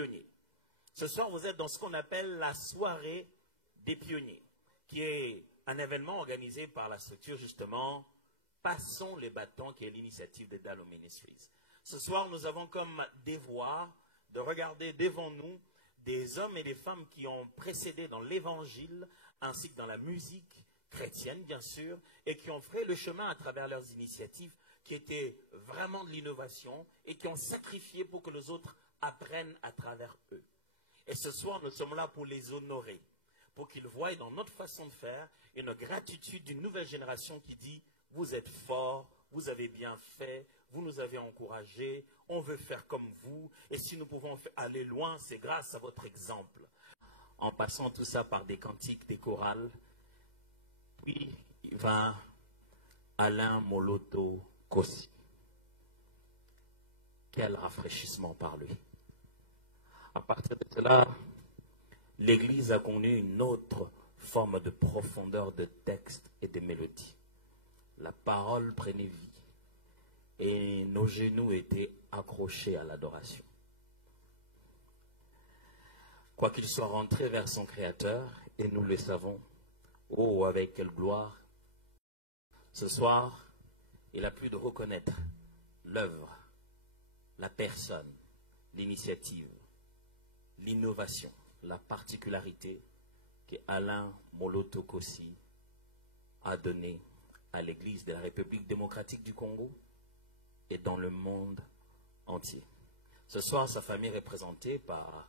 pionniers. Ce soir, vous êtes dans ce qu'on appelle la soirée des pionniers, qui est un événement organisé par la structure, justement, Passons les bâtons, qui est l'initiative de Dallo Ministries. Ce soir, nous avons comme devoir de regarder devant nous des hommes et des femmes qui ont précédé dans l'évangile, ainsi que dans la musique chrétienne, bien sûr, et qui ont fait le chemin à travers leurs initiatives, qui étaient vraiment de l'innovation, et qui ont sacrifié pour que les autres apprennent à travers eux. Et ce soir, nous sommes là pour les honorer, pour qu'ils voient dans notre façon de faire une gratitude d'une nouvelle génération qui dit « Vous êtes forts, vous avez bien fait, vous nous avez encouragés, on veut faire comme vous, et si nous pouvons aller loin, c'est grâce à votre exemple. » En passant tout ça par des cantiques, des chorales, puis il va Alain Moloto Kossi. Quel rafraîchissement par lui. À partir de cela, l'Église a connu une autre forme de profondeur de texte et de mélodie. La parole prenait vie et nos genoux étaient accrochés à l'adoration. Quoiqu'il soit rentré vers son Créateur, et nous le savons, oh, avec quelle gloire, ce soir, il a pu de reconnaître l'œuvre, la personne, l'initiative, l'innovation, la particularité que Alain Moloto Kossi a donnée à l'Église de la République démocratique du Congo et dans le monde entier. Ce soir, sa famille est représentée par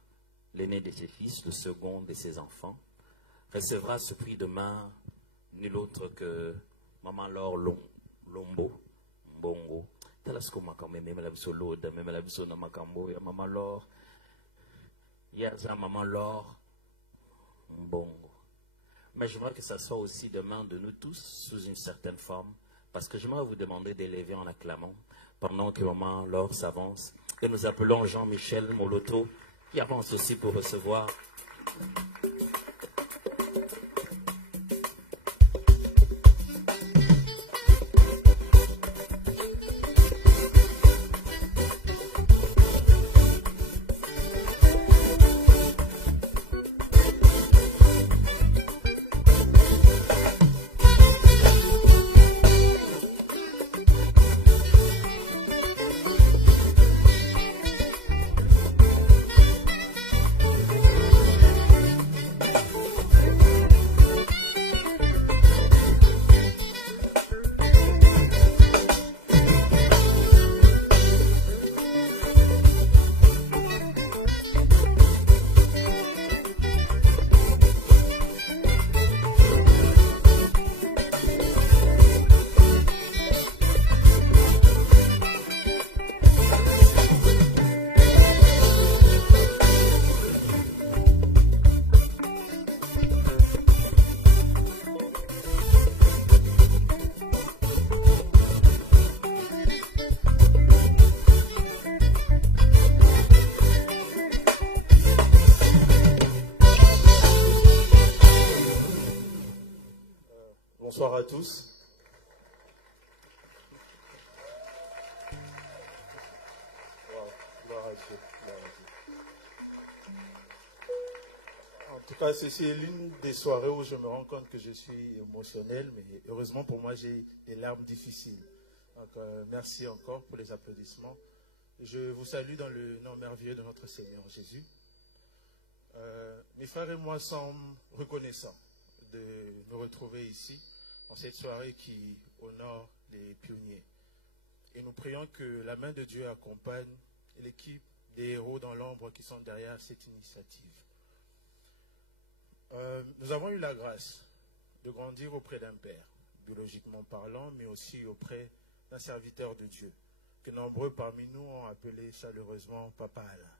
l'aîné de ses fils, le second de ses enfants, recevra ce prix demain nul autre que Maman Laure Lombo, Mbongo. Talasko makame même la biso loda, même la biso na makambo ya Maman Laure. Yaza Maman Laure Mbongo. Mais j'aimerais que ça soit aussi demain de nous tous sous une certaine forme, parce que j'aimerais vous demander d'élever en acclamant pendant que Maman Laure s'avance. Et nous appelons Jean-Michel Moloto qui avance aussi pour recevoir. Bonsoir à tous. Gloire à Dieu. En tout cas, ceci est l'une des soirées où je me rends compte que je suis émotionnel, mais heureusement pour moi, j'ai des larmes difficiles. Donc, merci encore pour les applaudissements. Je vous salue dans le nom merveilleux de notre Seigneur Jésus. Mes frères et moi sommes reconnaissants de nous retrouver ici, dans cette soirée qui honore les pionniers. Et nous prions que la main de Dieu accompagne l'équipe des héros dans l'ombre qui sont derrière cette initiative. Nous avons eu la grâce de grandir auprès d'un père, biologiquement parlant, mais aussi auprès d'un serviteur de Dieu, que nombreux parmi nous ont appelé chaleureusement Papa Alain.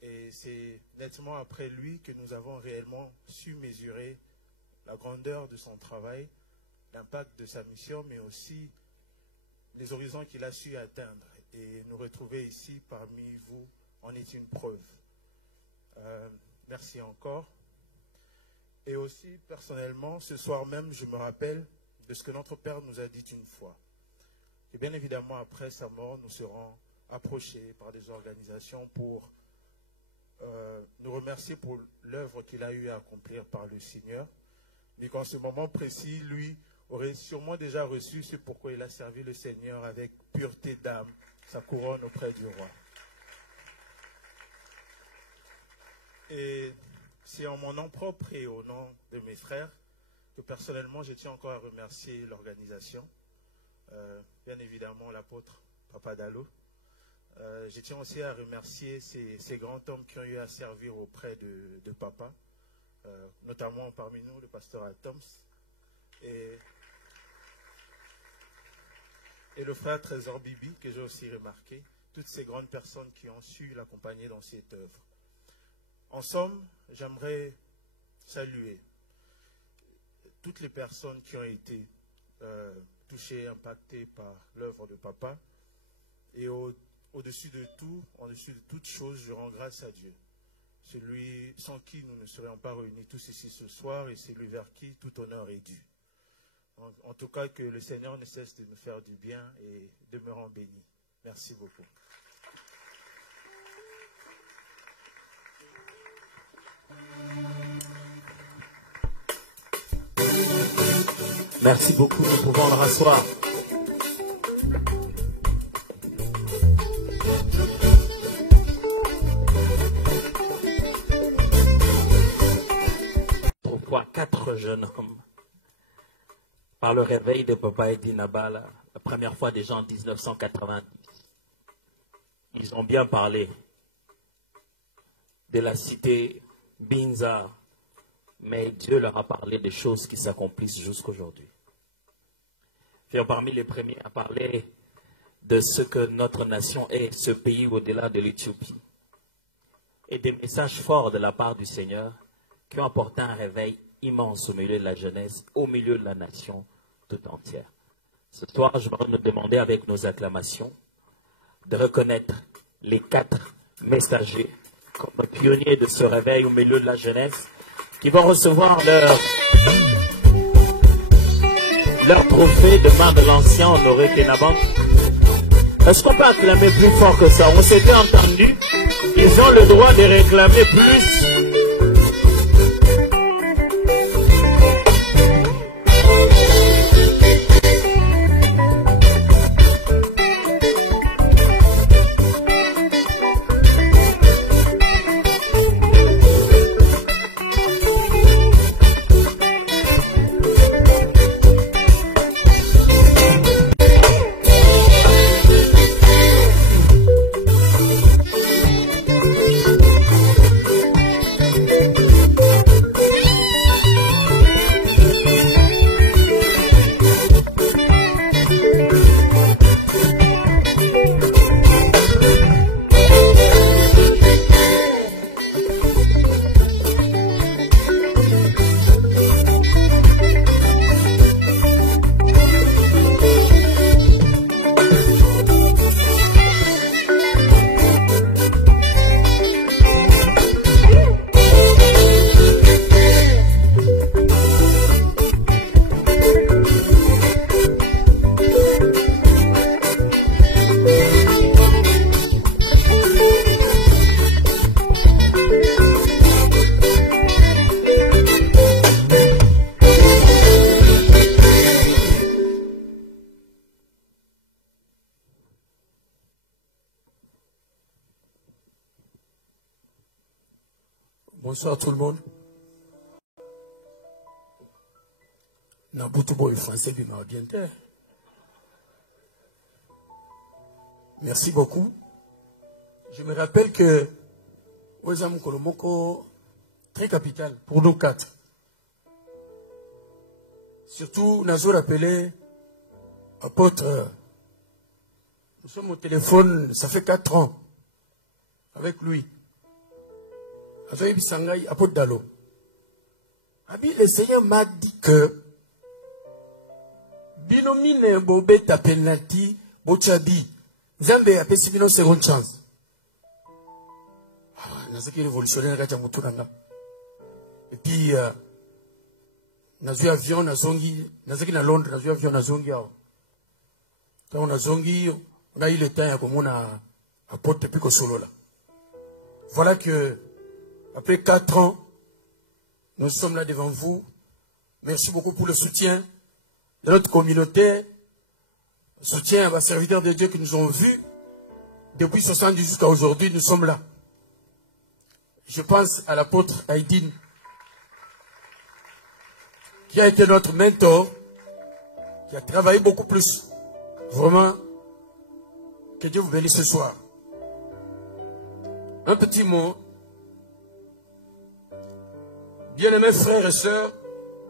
Et c'est nettement après lui que nous avons réellement su mesurer la grandeur de son travail, l'impact de sa mission, mais aussi les horizons qu'il a su atteindre. Et nous retrouver ici parmi vous en est une preuve. Merci encore. Et aussi, personnellement, ce soir même, je me rappelle de ce que notre Père nous a dit une fois. Et bien évidemment, après sa mort, nous serons approchés par des organisations pour nous remercier pour l'œuvre qu'il a eu à accomplir par le Seigneur, mais qu'en ce moment précis, lui aurait sûrement déjà reçu ce pourquoi il a servi le Seigneur avec pureté d'âme, sa couronne auprès du roi. Et c'est en mon nom propre et au nom de mes frères que personnellement je tiens encore à remercier l'organisation, bien évidemment l'apôtre Papa Dalo. Je tiens aussi à remercier ces grands hommes qui ont eu à servir auprès de Papa, notamment parmi nous le pasteur Atoms et le frère Trésor Bibi, que j'ai aussi remarqué, toutes ces grandes personnes qui ont su l'accompagner dans cette œuvre. En somme, j'aimerais saluer toutes les personnes qui ont été touchées, impactées par l'œuvre de Papa. Et au-dessus de tout, en-dessus de toute chose, je rends grâce à Dieu. Celui sans qui nous ne serions pas réunis tous ici ce soir et celui vers qui tout honneur est dû. En tout cas, que le Seigneur ne cesse de nous faire du bien et demeurant béni. Merci beaucoup. Merci beaucoup, nous pouvons le rasseoir. Pourquoi 4 jeunes hommes, par le réveil de Papa Edi Nabala, la première fois déjà en 1990, ils ont bien parlé de la cité Binza, mais Dieu leur a parlé des choses qui s'accomplissent jusqu'aujourd'hui. Parmi les premiers à parler de ce que notre nation est, ce pays au-delà de l'Éthiopie, et des messages forts de la part du Seigneur qui ont apporté un réveil immense au milieu de la jeunesse, au milieu de la nation tout entière. Ce soir, je vais nous demander avec nos acclamations de reconnaître les 4 messagers comme pionniers de ce réveil au milieu de la jeunesse qui vont recevoir leur trophée de main de l'ancien Honoré Kenaban. Est-ce qu'on peut acclamer plus fort que ça? On s'était entendu. Ils ont le droit de réclamer plus. Bonsoir tout le monde. Nabutubo et français qui m'a orienté. Merci beaucoup. Je me rappelle que Ozam Kolomoko, très capital pour nous 4. Surtout, nous avons rappelé apôtre. Nous sommes au téléphone, ça fait 4 ans avec lui. Azoï Bisangai, apôtre Dalo. Le Seigneur m'a dit que Binomine Bobé Tapenati, Bochadi, Zambé a payé une seconde chance. Nous avons révolutionnaire à Muturanga. Et puis, nous avons avion, nous avons à Londres, nous avons avion, nous avons quand on a zongi, on a eu le temps à comme on a apporté plus que solo là. Voilà que Après 4 ans, nous sommes là devant vous. Merci beaucoup pour le soutien de notre communauté, le soutien à vos serviteurs de Dieu qui nous ont vus. Depuis 70 jusqu'à aujourd'hui, nous sommes là. Je pense à l'apôtre Haïdine, qui a été notre mentor, qui a travaillé beaucoup plus. Vraiment, que Dieu vous bénisse ce soir. Un petit mot. Bien-aimés frères et sœurs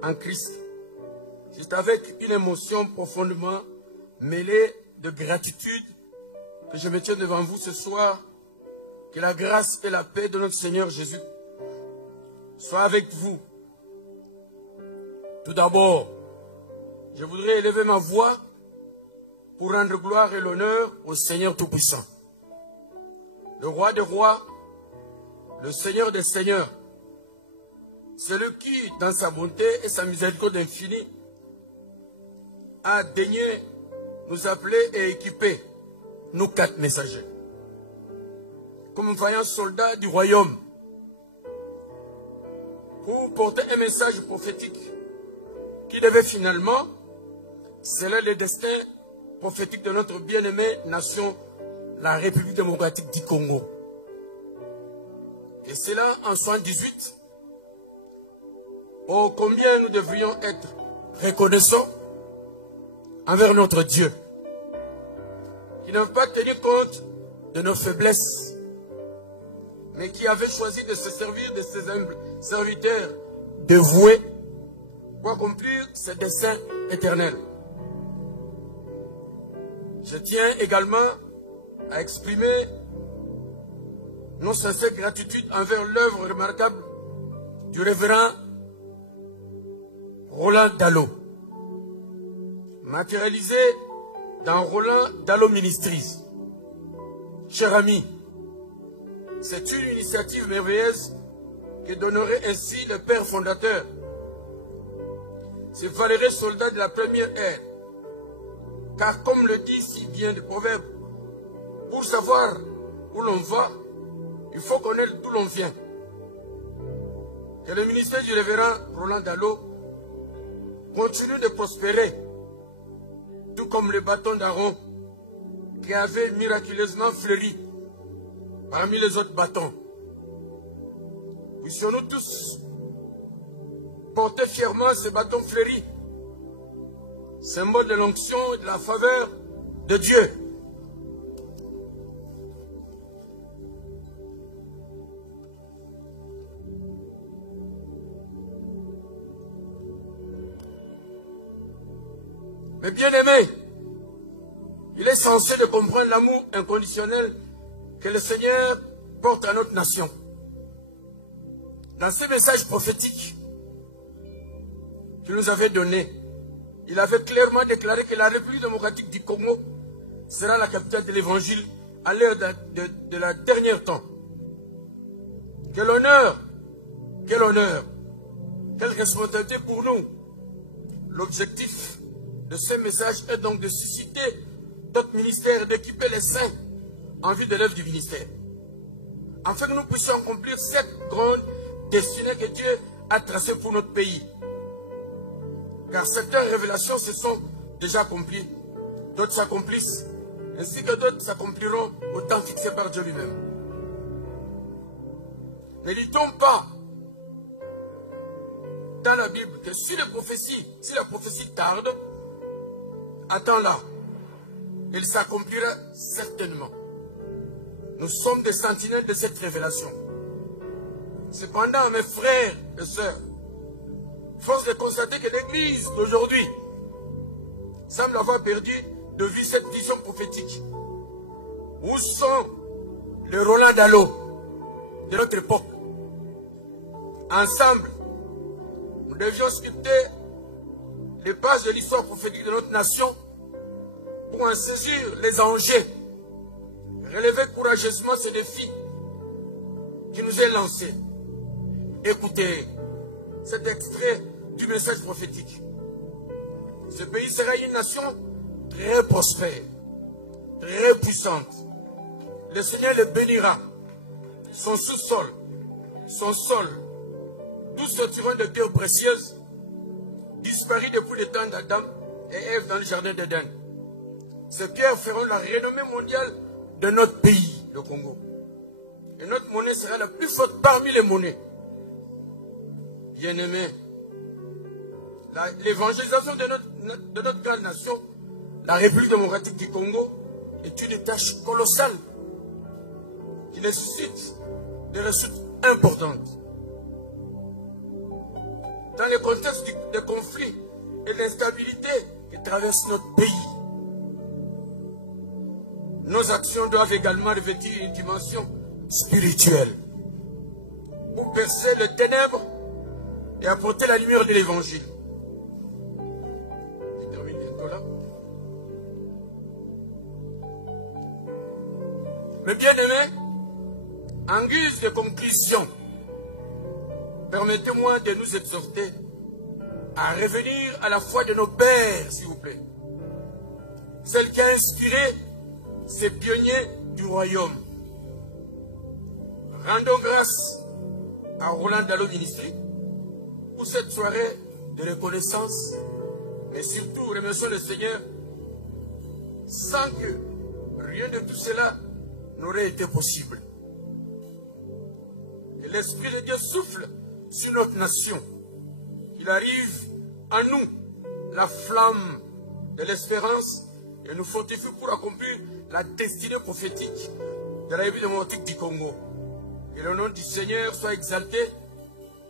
en Christ, c'est avec une émotion profondément mêlée de gratitude que je me tiens devant vous ce soir. Que la grâce et la paix de notre Seigneur Jésus soient avec vous. Tout d'abord, je voudrais élever ma voix pour rendre gloire et l'honneur au Seigneur Tout-Puissant, le Roi des rois, le Seigneur des seigneurs, celui qui, dans sa bonté et sa miséricorde infinie, a daigné nous appeler et équiper, nous 4 messagers, comme vaillants soldats du royaume, pour porter un message prophétique qui devait finalement sceller le destin prophétique de notre bien-aimée nation, la République démocratique du Congo. Et c'est là, en 78, oh combien nous devrions être reconnaissants envers notre Dieu, qui n'a pas tenu compte de nos faiblesses, mais qui avait choisi de se servir de ses humbles serviteurs dévoués pour accomplir ses desseins éternels. Je tiens également à exprimer nos sincères gratitude envers l'œuvre remarquable du révérend Roland Dallot, matérialisée dans Roland Dallot Ministries. Chers amis, c'est une initiative merveilleuse que donnerait ainsi le père fondateur, ce valeureux soldat de la première ère. Car comme le dit si bien le proverbe, pour savoir où l'on va, il faut connaître d'où l'on vient. Que le ministère du révérend Roland Dallot continue de prospérer, tout comme le bâton d'Aaron qui avait miraculeusement fleuri parmi les autres bâtons. Puissions-nous tous porter fièrement ce bâton fleuri, symbole de l'onction et de la faveur de Dieu. Mais bien aimé, il est censé de comprendre l'amour inconditionnel que le Seigneur porte à notre nation. Dans ces messages prophétiques qu'il nous avait donnés, il avait clairement déclaré que la République démocratique du Congo sera la capitale de l'Évangile à l'ère de la dernière temps. Quel honneur, quelle responsabilité pour nous. L'objectif de ce message est donc de susciter notre ministère et d'équiper les saints en vue de l'œuvre du ministère, afin que nous puissions accomplir cette grande destinée que Dieu a tracée pour notre pays. Car certaines révélations se sont déjà accomplies, d'autres s'accomplissent, ainsi que d'autres s'accompliront au temps fixé par Dieu lui-même. Ne dit-on pas dans la Bible que si la prophétie tarde, attends-la, elle s'accomplira certainement. Nous sommes des sentinelles de cette révélation. Cependant, mes frères et sœurs, force de constater que l'Église d'aujourd'hui semble avoir perdu de vue cette vision prophétique. Où sont les Roland Dallot de notre époque? Ensemble, nous devions sculpter les pages de l'histoire prophétique de notre nation pour en saisir les enjeux, relever courageusement ce défi qui nous est lancé. Écoutez cet extrait du message prophétique. Ce pays sera une nation très prospère, très puissante. Le Seigneur le bénira, son sous-sol, son sol, d'où sortiront des terres précieuses, disparues depuis le temps d'Adam et Ève dans le jardin d'Éden. Ces pierres feront la renommée mondiale de notre pays, le Congo. Et notre monnaie sera la plus forte parmi les monnaies. Bien-aimés, l'évangélisation de notre grande nation, la République démocratique du Congo, est une tâche colossale qui nécessite des ressources importantes. Dans le contexte des conflits et de l'instabilité qui traversent notre pays, nos actions doivent également revêtir une dimension spirituelle pour percer les ténèbres et apporter la lumière de l'évangile. Je termine bientôt là. Mais bien aimés, en guise de conclusion, permettez-moi de nous exhorter à revenir à la foi de nos pères, s'il vous plaît. Celle qui a inspiré ces pionniers du royaume. Rendons grâce à Roland Dallot Ministry pour cette soirée de reconnaissance, mais surtout remercions le Seigneur sans que rien de tout cela n'aurait été possible. Et l'Esprit de Dieu souffle sur notre nation. Il arrive à nous la flamme de l'espérance et nous fortifie pour accomplir la destinée prophétique de la République démocratique du Congo. Que le nom du Seigneur soit exalté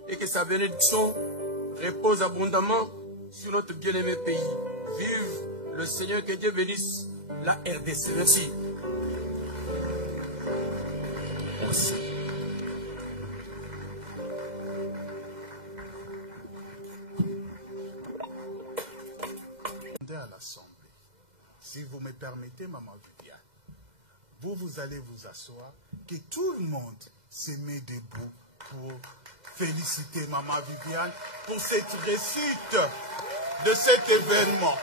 et que sa bénédiction repose abondamment sur notre bien-aimé pays. Vive le Seigneur, que Dieu bénisse la RDC. Merci. Merci. À l'Assemblée. Si vous me permettez, Maman Viviane, vous allez vous asseoir, que tout le monde se met debout pour féliciter Maman Viviane pour cette réussite de cet événement.